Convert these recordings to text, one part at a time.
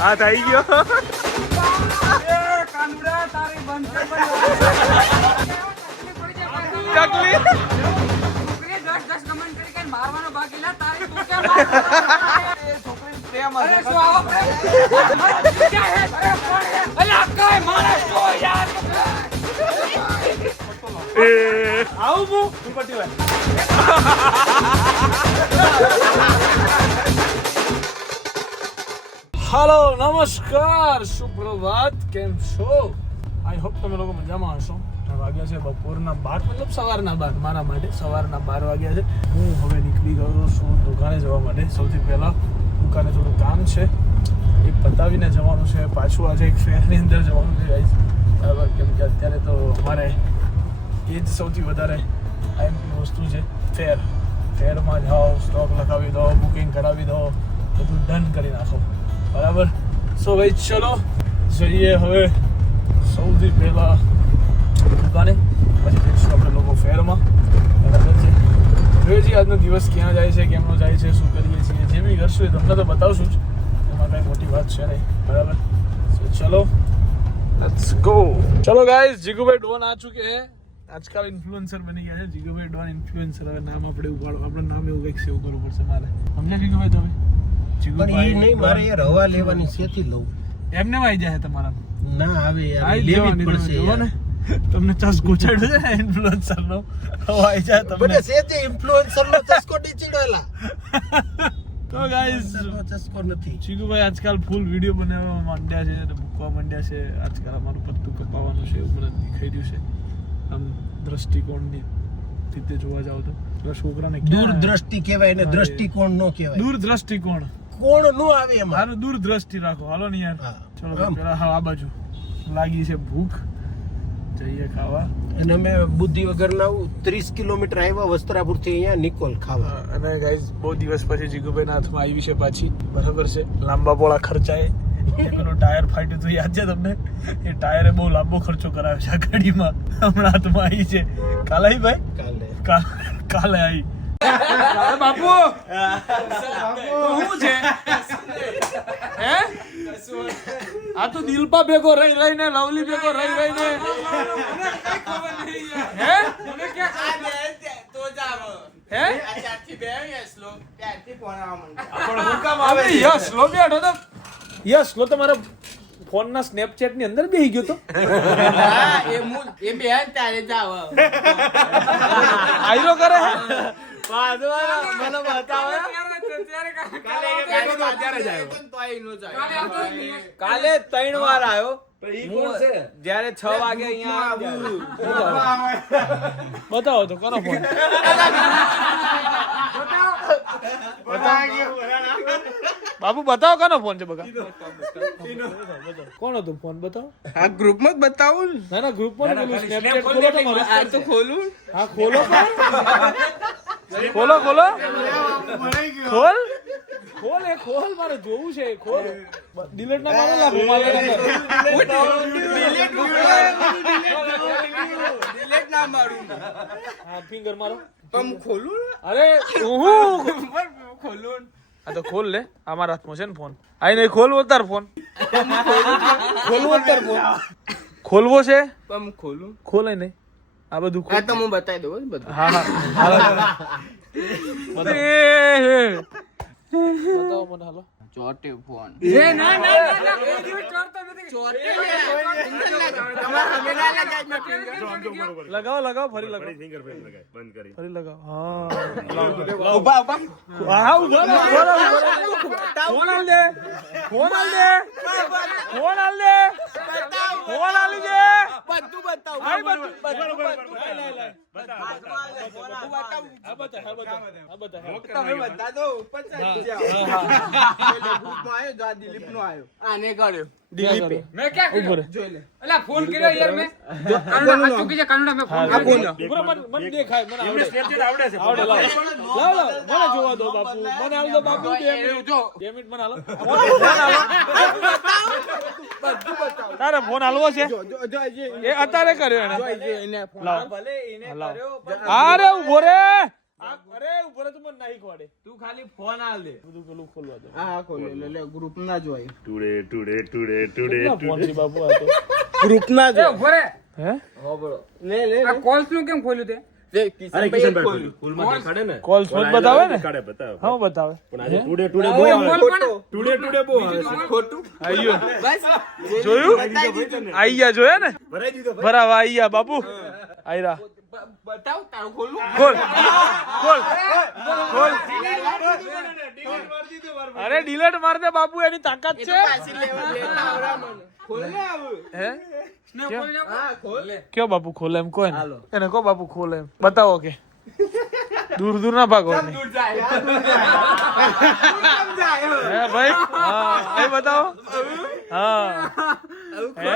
હા થઈ ગયો કાનુડા તારી બંધ ચકલી છોકરી 10 કમેન્ટ કરી કે મારવાનો બાકી લા તારી તું કેમ માર છોકરી પ્રેમ અરે શું આવો પ્રેમ ક્યાં હે અરે કોણ હે અલા કઈ માણસ છો યાર આવું હું તું પટી લે હેલો નમસ્કાર સુપ્રભાત કેમ છો આઈ હોપ તમે લોકો મજામાં હશો વાગ્યા છે બપોરના 12 મતલબ સવારના 12 મારા માટે સવારના 12 વાગ્યા છે હું હવે નીકળી ગયો છું દુકાને જવા માટે સૌથી પહેલા દુકાને થોડું કામ છે એ પતાવીને જવાનું છે પાછું આજે એક ફેરની અંદર જવાનું છે ગાઈસ બરાબર કેમ કે અત્યારે તો અમારે એ જ સૌથી વધારે આઈએમપી વસ્તુ છે ફેરમાં જાઓ સ્ટોક લખાવી દો બુકિંગ કરાવી દો બધું ડન કરી નાખો બરાબર સો ભાઈ ચલો જઈએ હવે સૌથી પહેલા દુકાને પછી જઈશું આપણે લોકો ફેરમાં બરાબર છે જોઈએ છીએ આજનો દિવસ ક્યાં જાય છે કેમનો જાય છે શું કરીએ છીએ જે બી કરશું એ તમને તો બતાવશું જ એમાં કંઈ મોટી વાત છે નહીં બરાબર સો ચલો લેટ્સ ગો ચલો ગાઈસ જીગુભાઈ ડોન આ ચુકે હે આજકાલ ઇન્ફ્લુએન્સર બની ગયા છે જીગુભાઈ ડોન ઇન્ફ્લુએન્સર હવે નામ આપણે ઉપાડો આપણું નામ એવું કંઈક સેવ કરવું પડશે મારે સમજ્યા જીગુભાઈ તમે જીગુભાઈ નહીં મારે યાર હવા લેવાની છેથી લઉં એમને આવી જાય તમારા ના આવે યાર લેવી જ પડશે જો ને તમને ચસ્કો ચડ્યો છે ને ઇન્ફ્લુએન્સર નો હવાઈ જાય તમને સેજે ઇન્ફ્લુએન્સર નો ચસ્કો ડીચડેલા તો ગાઈસ ચસ્કો નથી જીગુભાઈ આજકાલ ફૂલ વિડિયો બનાવવા માંડ્યા છે અને મૂકવા માંડ્યા છે આજકાલ અમારું પત્તું કપાવવાનું છે એવું મને દેખાઈ રહ્યું છે આમ દ્રષ્ટિકોણની રીતે જોવા જાવ તો છોકરાને દૂરદ્રષ્ટિ કહેવાય ને દ્રષ્ટિકોણ નો કહેવાય દૂરદ્રષ્ટિકોણ કોણ નો આવે એમાં મારું દૂરદ્રષ્ટિ રાખો હાલો ને યાર ચલો પેલા હા આ બાજુ લાગી છે ભૂખ જઈએ ખાવા અને અમે બુદ્ધિ વગર ના 30 કિલોમીટર આવ્યા વસ્ત્રાપુર થી અહીંયા નિકોલ ખાવા અને ગાઈઝ બહુ દિવસ પછી જીગુભાઈ ના હાથમાં આવી છે પાછી બરાબર છે લાંબા પોળા ખર્ચાએ પેલો ટાયર ફાટ્યું તો યાદ છે તમને એ ટાયરે બહુ લાંબો ખર્ચો કરાવ્યો છે આ ગાડીમાં હમણાં હાથમાં આવી છે કાલે આવી ભાઈ કાલે આવી બાપુ શું છે હે આ તો દિલપા ભેગો રહી રહીને લવલી ભેગો રહી રહીને હે તો જાવ હે ત્યાંથી બે યસલો ત્યાંથી ફોન આવવા હુકમ આવે યસલો બેઠો તો યસલો તમારો ફોન ના સ્નેપચેટ ની અંદર બેહી ગયો તો એ બે તારે જાવ આયરો કરે હે મને બતાવે કાલે 3 વાર આવ્યો જયારે 6 વાગે અહીંયા બતાવો તો કરો ફોન બાબુ બતાવો કોનો ફોન છે બગા કોણ હતું ફોન બતાવો આ ગ્રુપ માં બતાવું ના ના ગ્રુપ માં સ્નેપચેટ ખોલો તો મારું આ તો ખોલું હા ખોલો ખોલો ખોલો ખોલ ખોલ એ ખોલ મારે જોવું છે ખોલ ડિલીટ ના મારો લાગો ડિલીટ ના મારું હા ફિંગર મારો તમ ખોલું અરે હું ખોલું આ તો ખોલ લે અમારા હાથમાં છે ને ફોન આઈ નહીં ખોલવો તાર ફોન ખોલવો તાર ફોન ખોલવો છે તમ ખોલું ખોલે નહીં આ બધું આ તો હું બતાવી દઉં બધું હા બતાવો મને હાલો ચોટે ફોન એ ના ના ના કોઈ દિવસ ચોટતો નથી ચોટે તમારા હમેલા લગાજ મે ફિંગર લગાવો લગાવો ફરી લગાવો ફિંગર પ્રિન્ટ લગાય બંધ કરી ફરી લગાવો હા ઉભા હા ઉભો ફોન આલ દે ફોન આલ દે ફોન આલ દે ફોન આલી દે બધું બતાવ હાય બધું તમે બતા દો ઉપર ચડી જાઓ ગ્રુપમાં આયો જો આ દિલીપ નો આયો આને કર્યો દિલીપે મે ક્યાં કર્યો જોઈ લે અલા ફોન કર્યો યાર મે કાનુડા ચૂકી છે કાનુડા મે ફોન આ બોલ મને દેખાય મને આવડે સ્નેપચેટ આવડે છે આવડે લાવ મને જોવા દો બાપુ મને આલ દો બાપુ 2 મિનિટ જો 2 મિનિટ મને આલો બધું બતાવ તારે ફોન આલવો છે જો એ અત્યારે કર્યો એને એને ફોન લાવ ભલે એને કર્યો અરે ઉભો રે અરે ઉપર તું મને નહીં ખવાડે. તું ખાલી ફોન આલ દે. બધું પેલું ખોલવા દે. હા ખોલે લે ગ્રુપ ના જોઈ. કેટલા ફોન છે બાપુ આ તો? ગ્રુપ ના એ ઉભો રે. હે? લે આ કોલ્સ નું કેમ ખોલ્યું તે? અરે કિશનભાઈ ફૂલમાં દેખાડે ને કોલ શોધ બતાવે ને? બતાવે હા બતાવે. પણ આજે ટુડે બહુ ઓય, આવે. કોલ પણ ટુડે બહુ આવે છે. ખોટું આઈયો. બસ જોયું? બતાવી દીધું ને. આઈ ગયા જોયા ને? ભરાઈ દીધો ભાઈ. બરાબર આઈ ગયા બાપુ. આયરા. બતાવ તારું ખોલું. ખોલ. ખોલ. ખોલ. અરે ડિલેટ માર દે બાપુ, એની તાકાત છે. પાછી લેવા લેતા આવરા મને. ખોલ લે આવ. હે? સ્નેહ ખોલી નાખો. હા ખોલ. કયો બાપુ ખોલે એમ કોઈ ને? એને કહો બાપુ ખોલે એમ. બતાવો કે દૂર દૂર ના ભાગો એને. દૂર જાય. કેમ જાય? હે ભાઈ? હા એ બતાવો. હા હે?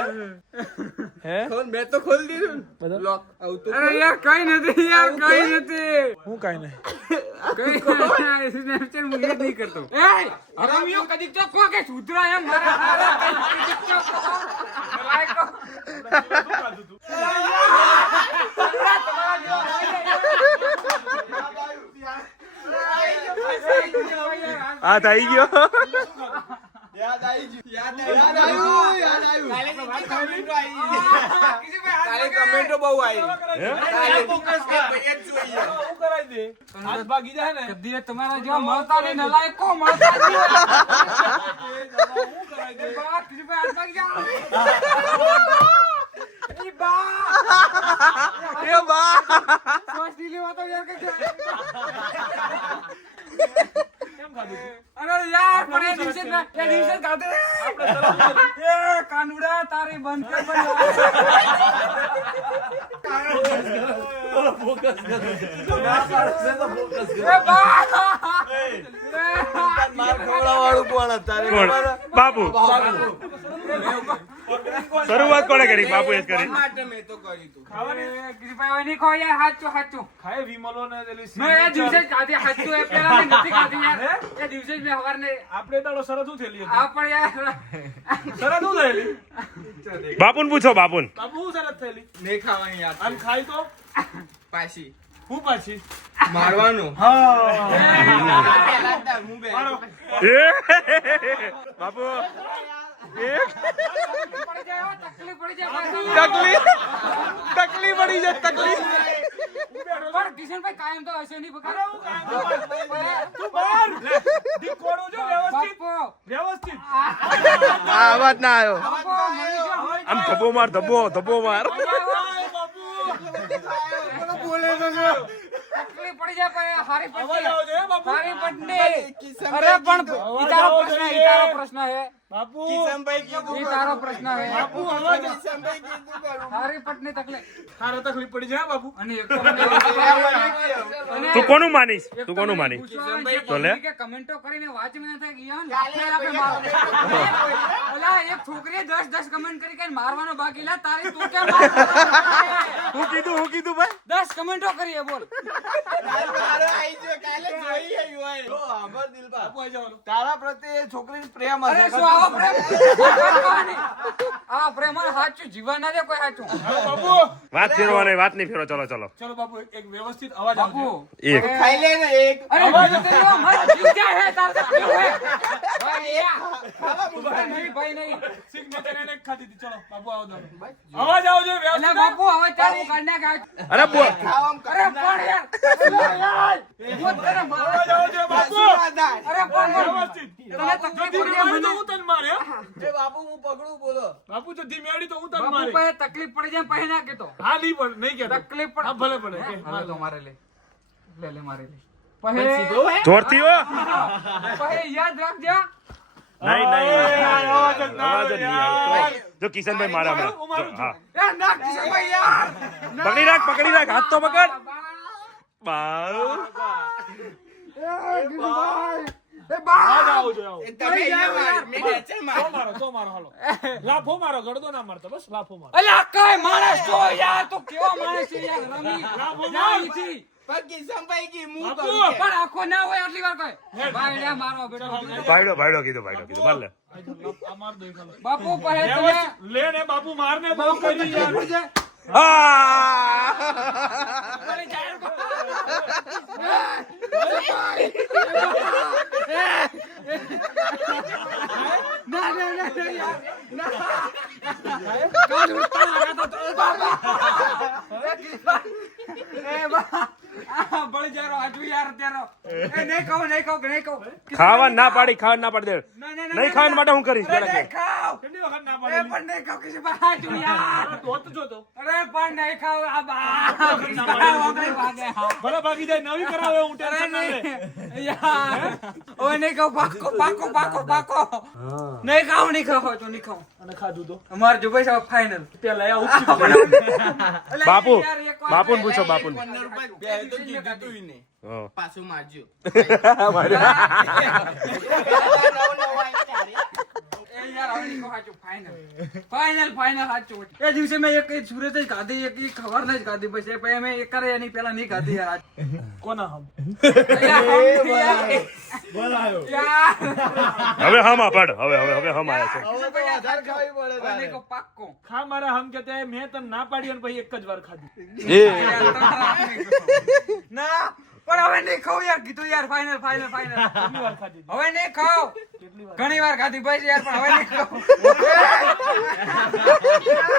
હે? ખોલ મેં તો ખોલ દીધું ને. બતાવો. લોક આવ તો અરે યાર કઈ નથી યાર, કઈ નથી. હું કાઈ નહીં. કઈ સ્નેપચેટ હું એ જ નહીં કરતો. એ હરામીઓ કદી તો કો કે સુધરા એમ મારા હારા કદી તો કો. લાઈકો. આ થઈ ગયો. યાદ આવ્યું. કાલે કમેન્ટો બહુ આવી. હાથ ભાગી જાય ને. કદી તમારા જેવા મળતા નહીં, નલાયકો મળતા નહીં. બા, કીધું ભાઈ હાથ ભાગી જાઓ. ઈ બા. એ બા. શ્વાસ નહીં લેવાતો યાર કે અરે યાર પણ એ દિવસે ગાતે એ કાનુડા તારી બંધ કર બાપુ શરૂઆત કોણે કરી? બાપુ એ જ કરી. માટે મેં તો કર્યું તું. કિરીભાઈ નહીં ખો યાર, હાચું ખાય વિમલો ને પેલી મેં એ દિવસે જ ખાધી, હાચું એ પેલા મેં નથી ખાધી યાર. એ દિવસે જ મેં હવારને આપણે દાડો શરત શું થયેલી હતી? આ પણ યાર શરત શું થયેલી? બાપુને પૂછો બાપુને. બાપુ શું શરત થયેલી? નહીં ખાવાની યાદ આમ ખાય તો પાછી હું પાછી મારવાનું. હા પેલા જ હું બે મારો. એ બાપુ પડી જાય હો, તકલીફ પડી જાય પાછી. તકલીફ પડી જાય તકલીફ. પણ કિશનભાઈ કાયમ તો હશે નહીં બકા. તું બહાર લે. દીકોડું જો વ્યવસ્થિત બાપો, વ્યવસ્થિત. આ અવાજ ના આવ્યો. બાપો, મળી જાઓ. આમ ધબ્બો માર ધબ્બો માર. આય બાપુ તકલીફ પડી જાય પણ હારી અવાજ પટની. આવો છે બાપુ. હારી પટની. અરે પણ ઈ તારો પ્રશ્ન હે. બાપુ કિશનભાઈ કીધું ઈ તારો પ્રશ્ન હે. બાપુ અવાજ કિશનભાઈ કીધું કરું. હારી પટની તકલીફ. તારે તકલીફ પડી જાય બાપુ. અને એક તો મને- અને તું કોનું માનીશ? એક તું તો કોનું મને માનીશ? પૂછવાનું છે તો લે. કે કમેન્ટો કરીને વાંચી મને થાય કે યાર આપણે મારો. ઓલા એક છોકરીએ 10 કમેન્ટ કરી કે મારવાનો બાકી લા તારી તું કેમ માર? હું કીધું ભાઈ? 10 કમેન્ટો કરી હે બોલ. મારો આઈ ગયો, કાલે જોઈ આવ્યો હોય. જો આભાર દિલબા. બાપુ આઈ જાવ. તારા પ્રત્યે છોકરીને પ્રેમ અરે હશે. શું આવો પ્રેમ? આ પ્રેમ હાચું જીવન ના દે કોઈ હાચું. બાપુ વાત ફેરવા નહીં, વાત નહીં ફેરો. ચલો ચલો ચલો બાપુ એક વ્યવસ્થિત અવાજ બાપુ આવજો. એક ખાઈ લે ને એક. અરે જીવ મત જીવ જાય હે તાર જીવ હે ભાઈ યા નહીં ભાઈ નહીં. સિગ્નેચર એને ખાધી હતી. ચલો બાપુ આવો દો. અવાજ આવજો એટલે વ્યવસ્થિત. બાપુ હવે ચાલુ કાઢ નાખ. અરે બોલ. ખાવામાં અરે પણ યાર હું તને માર. અવાજ આવજો બાપુ. આશુર્વાદ. અરે પણ વ્યવસ્થિત. તને તકલીફ જો પડી ધીમે જાય તો હું તને મારે, હો. એ બાપુ હું પકડું બોલો. બાપુ જો ધીમે આડી તો હું તને બાપુ મારે. પાસે તકલીફ પડી જાય પહે ના કેતો હા નહીં પણ નહીં કહેતો. તકલીફ પડ હા ભલે પડે કે હવે તો મારે લે મારે લે સીધો પહે હે? જોરથી હો. યાદ રાખજો. નહીં અવાજ જ ના અવાજ જ નહીં આવે આવતો. જો કિશનભાઈ મારા હમણાં. હું મારું હા એ ના કિશનભાઈ યાર પકડી રાખ હાથ તો પકડ. બાવ. અવાજ આવજો આવો. એ તમે અહીંયા માર, મેં નીચે માર. તો મારો હાલો. લાફો મારો ગડદો ના મારતો બસ લાફો મારો. અલ્યા કઈ માણસ છો યાર તું કેવો માણસ છે યાર રમી જા અહીંથી. પણ કિશનભાઈ કી હું બાપુ. કરું કે? પણ આખો ના હોય આટલી વાર કઈ ભાઈ લે મારો બેટો ભાઈડો કીધું માર લે. આ માર દો ખાલો. બાપુ પહે તમે વ્યવસ્થિત લે ને બાપુ મારને બહુ કરી યાર. પડી જાય આ પડી જાય ના ના ના યાર કાલ ઉત્તર લગાતો તો બાબા એ બા બળી જારો આજુ યાર તેરો એ નહીં કહો ખાવા ના પાડી દે નહીં નહીં ખાવા માટે હું કરીશ પેલા કે ખાવ કેટલી વખત ના એ પાડી પણ નહીં ખાવ કિસી બા આજુ યાર તો જોતો અરે પણ નહીં ખાવ આ બા ભાગે ભલે ભાગી જાય નવી કરાવે હું અરે ટેન્શન ના લે નહીં યાર ઓય નહીં ખાવ પાકો નહીં ખાવ તો નહીં ખાવ અને ખાધું તો અમાર જો ભાઈ સાહેબ ફાઇનલ પેલા આવું બાપુને પૂછો બાપુને 15 રૂપિયા બે તો કીધું તું ઈને હા. પાછું મારજો એ યાર હવે નહીં ખાવ ફાઇનલ સાચું એ દિવસે મેં એક સુરત જ ખાધી એક ખબર જ ખાધી બસ એ પછી મેં એક કરે એની પેલા નહીં ખાધી યાર કોના હમ યાર હવે હમ પડ હવે હમ આયા છે હવે તો વધારે ખાવી પડે તારે. પાક્કો ખા મારા હમ કે તે મેં તને ના પાડી અને પછી એક જ વાર ખાધી એ ના પણ હવે નહીં ખાવ યાર કીધું યાર ફાઇનલ કેટલી વાર ખાધી હવે નહીં ખાવ કેટલી વાર ઘણી વાર ખાધી બસ યાર પણ હવે નહીં ખાવ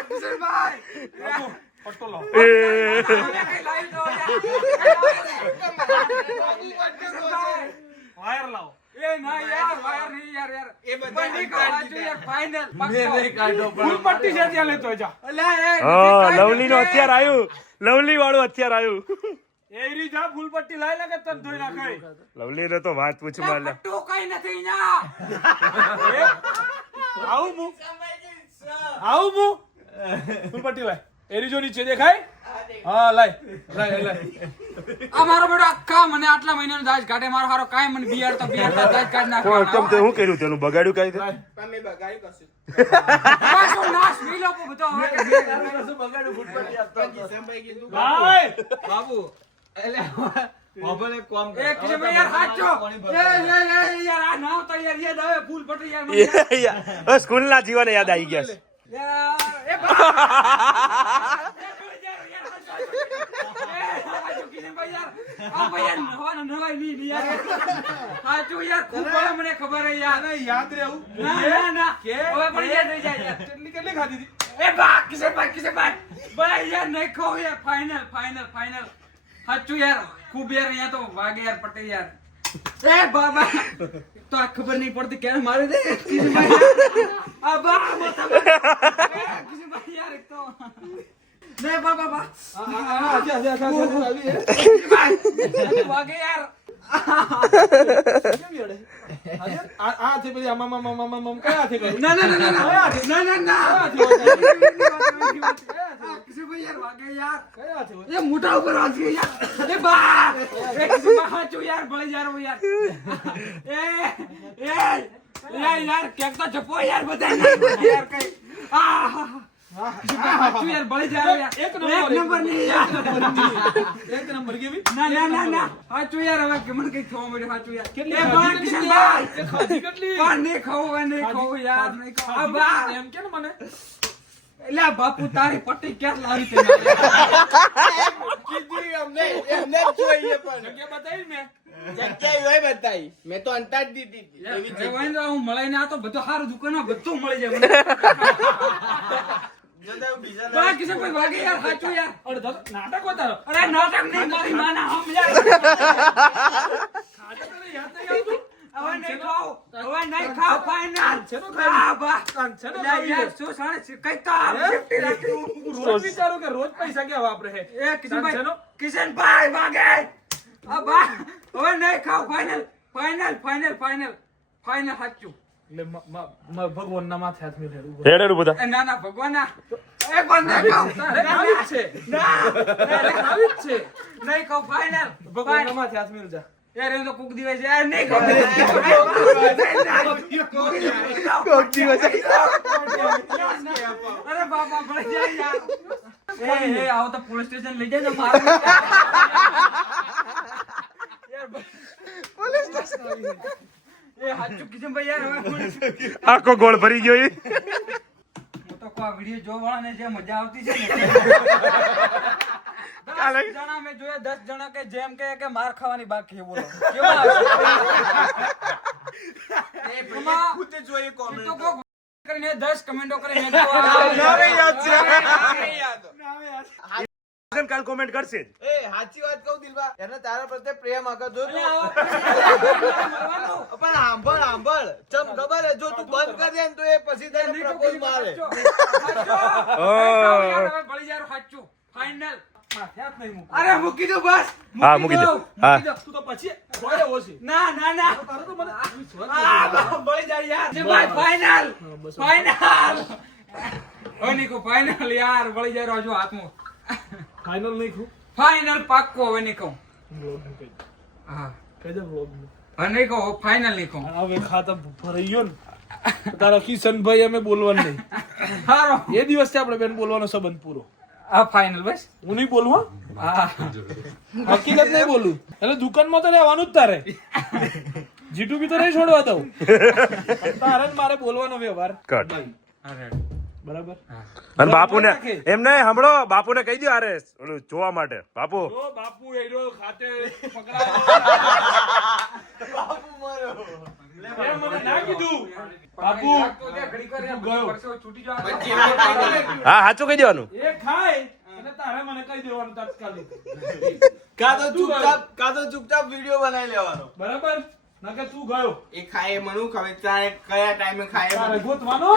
કિશનભાઈ પટ્ટો લાવ એ હવે કઈ લાવી દો યાર વાયર લાવ એ ના યાર વાયર નહીં યાર એ બધા પણ નહીં ખાવ આજુ યાર ફાઇનલ ફૂલ પટ્ટી છે ત્યાં લેતો જા હા લવલી નું હથિયાર વાળું હથિયાર આવ્યું એરી જા ફૂલ પટ્ટી લાય ને કે તને ધોઈ નાખે લવલી ને તો વાત પૂછ માર પટ્ટો કઈ નથી ના આવું હું ફૂલ પટ્ટી લાય એરી જો નીચે દેખાય હા લાય આ મારો બેટો આખા મને આટલા મહિનાનો દાજ કાઢે મારો હારો કાઈ મને બિયાર દાજ કાઢ નાખવાનો કેમ તે હું કર્યું તેનું બગાડ્યું કઈ પણ મેં બગાડ્યું કશું. પાછો નાશ મિલો બધો હવે કે કિશનભાઈ કીધું લાય બાબુ એટલે હવે કોમ એ કિશનભાઈ યાર સાચો એ યાર આ નાવ તો યાર યાદ આવે ફૂલ પટ્ટી યાર મને સ્કૂલ ના જીવન યાદ આવી ગયા છે યાર એ મને ખબર હે યાર યાદ રહેવું ના હવે પણ યાદ રહી જાય યાર કેટલી ખાધી હતી એ બા કિશનભાઈ ભાઈ યાર નહીં ખાવ યાર ફાઇનલ સાચું યાર ખૂબ યાર અહીંયા તો વાગે યાર પટે યાર એ બાબા તો આ ખબર નહીં પડતી ક્યારે મારી દે કિશનભાઈ આ બા મોટા કિશનભાઈ યાર એક તો નહીં બા વાગે યાર આ છે પેલી આમ કયા છે કઈ ના કિશનભાઈ યાર વાગે યાર કયા છે એ મોટા ઉપર વાગ્યો યાર એ બા એ કિશનભાઈ હાચું યાર બળી જારો યાર યાર કેક તો જપો યાર બધા યાર કઈ હાચું યાર બળી જારો યાર એક નંબર નહીં યાર એક નંબર કેવી ના હાચું યાર હવે કે મને કઈ ખાવા મળ્યું હાચું યાર કેટલી એ બા કિશનભાઈ ખાધી કેટલી પણ નહીં ખાવું યાર નહીં ખાવું આ બા એમ કે ને મને એટલે આ બાપુ તારી પટ્ટી ક્યાં લાવી તે કીધું એમને જ જોઈએ પણ જગ્યા બતાવી મેં જગ્યાએ હોય બતાવી મેં તો અંતા જ દીધી હતી. એવી એ જગ્યા. વાંધો હું મળીને આ તો બધું સારું દુકાનમાં બધું મળી જાય મને જો તો બીજા બા કિશનભાઈ વાગે યાર સાચું યાર અડધો નાટક વધારો અરે નાટક નહીં મારી માના હમ યાર ખાધું તને યાદ નહીં આવતું હવે નહીં ખાવ ફાઇનલ શેનો આ બા શેનો યાર યાર શું સાણે કઈ તો આમ 50 રાખ્યું રોજ વિચારું કે રોજ પૈસા ક્યાં વાપરે છે એ કિશનભાઈ શેનો? કિશનભાઈ વાગે આ બા હવે નહીં ખાવ ફાઇનલ સાચું એટલે ભગવાનના માથે હાથ મેળવ્યું હેડેલું બધા એ ના ભગવાના એ પણ નહીં ખાવ ખાવી જ છે ખાવી જ છે નહીં ખાવ ફાઇનલ ભગવાનના માથે હાથ મેળવજા યાર એ તો કોક દિવસ યાર નહીં ખાવ કોક દિવસ અરે બાપા ભળી જાય યાર એ આવો તો પોલીસ સ્ટેશન લઈ જાય તો માર એ હાચું કિશનભાઈ યાર હવે આખો ગોળ ભરી ગયો ઈ હું તો કોઈ વિડીયો જોવાળાને જે મજા આવતી છે ને જણા મેં જોયા 10 જણા કે જેમ કે માર ખાવાની બાકી છે, બોલો કેવા હશે? ખુદ જોઈએ તો કોમેન્ટ કોક કરીને 10 કમેન્ટો કરીને કાલ કોમેન્ટ કરશે જ. એ સાચી વાત કહું દિલબા, એને તારા પ્રત્યે પ્રેમ આગળ જો તું. પણ સાંભળ ચમ ખબર હે, જો તું બંધ કરી દે ને તો એ પછી તને પ્રપોઝ મારે. અરે મૂકી દો બસ. હા, મૂકી દો. હા. તું તો પછી હોય એવો છે. ના તારો તો મને વિશ્વાસ બળી જાય યાર. ને ભાઈ ફાઇનલ ઓ નિકો ફાઇનલ યાર બળી જાય જો હાથમાં. ફાઇનલ નહીં ખું ફાઇનલ પાક્કો હવે નિકો. બ્લોગ નું કહી હા દે બ્લોગ નું. હવે નિકો ફાઇનલ નિકો. હવે ખાતા ભરાઈ ગયો ને તારા કિશનભાઈ અમે બોલવાનું નહીં. હારો એ દિવસથી આપણે બેન બોલવાનો સંબંધ પૂરો. આ ફાઇનલ બસ. હું નહીં બોલું હો. હા હકીકત નહીં બોલું. એટલે દુકાનમાં તો રહેવાનું જ તારે. જીટુ બી તો નહીં છોડવા દઉં. તારે ને મારે બોલવાનો વ્યવહાર. કટ. અરે બરાબર. અને બાપુને એમને સાંભળો, બાપુને કહી દો અરે ઓલું જોવા માટે. બાપુ જો બાપુ એરો ખાતે પકડાયો. બાપુ મારો. એ મને ના કીધું. બાપુ ઘડી કરે ગયો. છૂટી જાવ. હા, સાચું કહી દેવાનું. એ ખાય અને તારે મને કહી દેવાનું તાત્કાલિક. કાં તો ચૂપચાપ વિડીયો બનાવી લેવાનો. બરાબર. નકે તું ગયો. એ ખાય મનું ખબર તારે કયા ટાઈમે ખાય તારે મને. ગોતવાનો.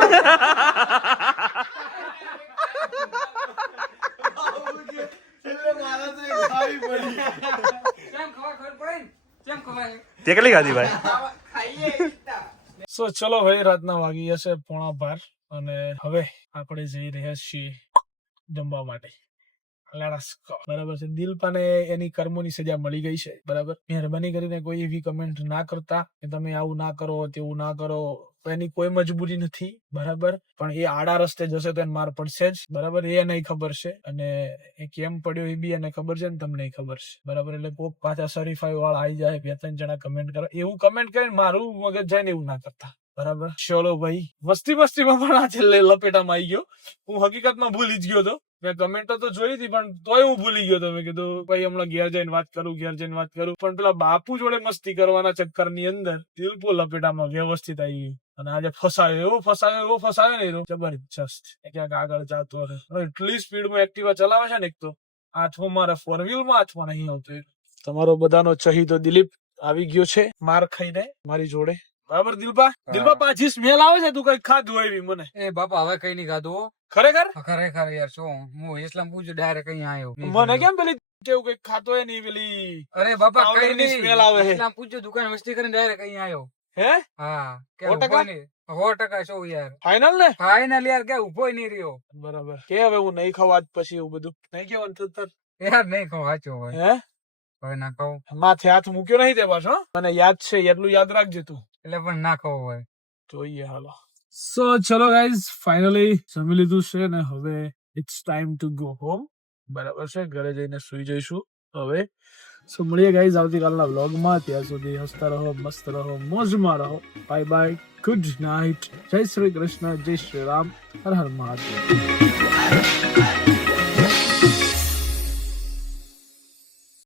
છેલ્લે મારા તો એ ખાવી પડી. કેમ ખબર પડે ને? કેમ ખવાય? તે કેટલી ખાધી ભાઈ? ખાઈએ એકતા. સો ચલો ભાઈ, રાતના વાગી હશે 11:15 અને હવે આપણે જઈ રહ્યા છીએ જમવા માટે. બરાબર છે. દિલપાને એની કર્મોની સજા મળી ગઈ છે. બરાબર. મહેરબાની કરીને કોઈ એવી કમેન્ટ ના કરતા કે તમે આવું ના કરો તેવું ના કરો. એની કોઈ મજબૂરી નથી. બરાબર. પણ એ આડા રસ્તે જશે તો એને માર પડશે જ. બરાબર. એ નહીં ખબર છે અને એ કેમ પડ્યો એ બી એને ખબર છે ને તમને ખબર છે. બરાબર. એટલે કોક પાછા શરીફાઈ વાળા આવી જાય, 2-3 જણા કમેન્ટ કરે, એવું કમેન્ટ કરીને મારું મગજ જાય ને એવું ના કરતા. બરાબર. ચલો ભાઈ, વસ્તીમાં પણ આ છેલ્લે લપેટામાં આવી ગયો. હું હકીકતમાં ભૂલી જ ગયો હતો. મેં કમેન્ટો તો જોઈ હતી પણ તોય હું ભૂલી ગયો હતો. મેં કીધું ભાઈ હમણાં ઘેર જઈને વાત કરું. પણ પેલા બાપુ જોડે મસ્તી કરવાના ચક્કરની અંદર દિલપો લપેટામાં વ્યવસ્થિત આવી ગયું અને આજે એવો ફસાયો ને એનો જબરજસ્ત. ક્યાંક આગળ જતો રહે. એટલી સ્પીડમાં એક્ટિવા ચલાવે છે ને, એક તો આઠમો મારે 4 વ્હીલમાં આઠમાં નહીં આવતો. તમારો બધાનો ચહીતો દિલીપ આવી ગયો છે માર ખાઈને મારી જોડે. બરાબર. દિલપા પાછી સ્મેલ આવે છે. તું કઈ ખાધું એવી મને? એ બાપા હવે કઈ નહીં ખાધું. ખરેખર યાર શું હું ઇસ્લામ પૂછ્યું ડાયરેક્ટ કઈ આવ્યો. મને કેમ પેલી કેવું કઈ ખાતો હોય નહીં પેલી? અરે બાપા કઈ પાવડરની નહીં સ્મેલ આવે છે. ઇસ્લામ પૂછ્યું દુકાન મસ્તી કરીને ડાયરેક્ટ કઈ આવ્યો. હે હા કે 100%? ઉભો નહીં. 100% શું યાર ફાઇનલ ને? ફાઇનલ યાર કે ઉભો નહીં રહ્યો. બરાબર. કે હવે હું નહીં ખાવા પછી એવું બધું નહીં કેવાનું તર. યાર નહીં કહું સાચું હવે હે હવે ના કહું માથે હાથ મૂક્યો નહીં તે પાછો. મને યાદ છે એટલું યાદ રાખજે તું. એટલે પણ ના કહું હવે. જોઈએ હાલો. સો ચલો ગાઈઝ, ફાઇનલી જમી લીધું છે ને હવે it's time to go home. બરાબર છે. ઘરે જઈને સુઈ જઈશું હવે. સો મળીએ ગાઈઝ આવતીકાલના વ્લોગમાં. ત્યાં સુધી હસતા રહો, મસ્ત રહો, મોજમાં રહો. Bye bye, good night. જય શ્રી કૃષ્ણ, જય શ્રી રામ, હર હર મહાદેવ.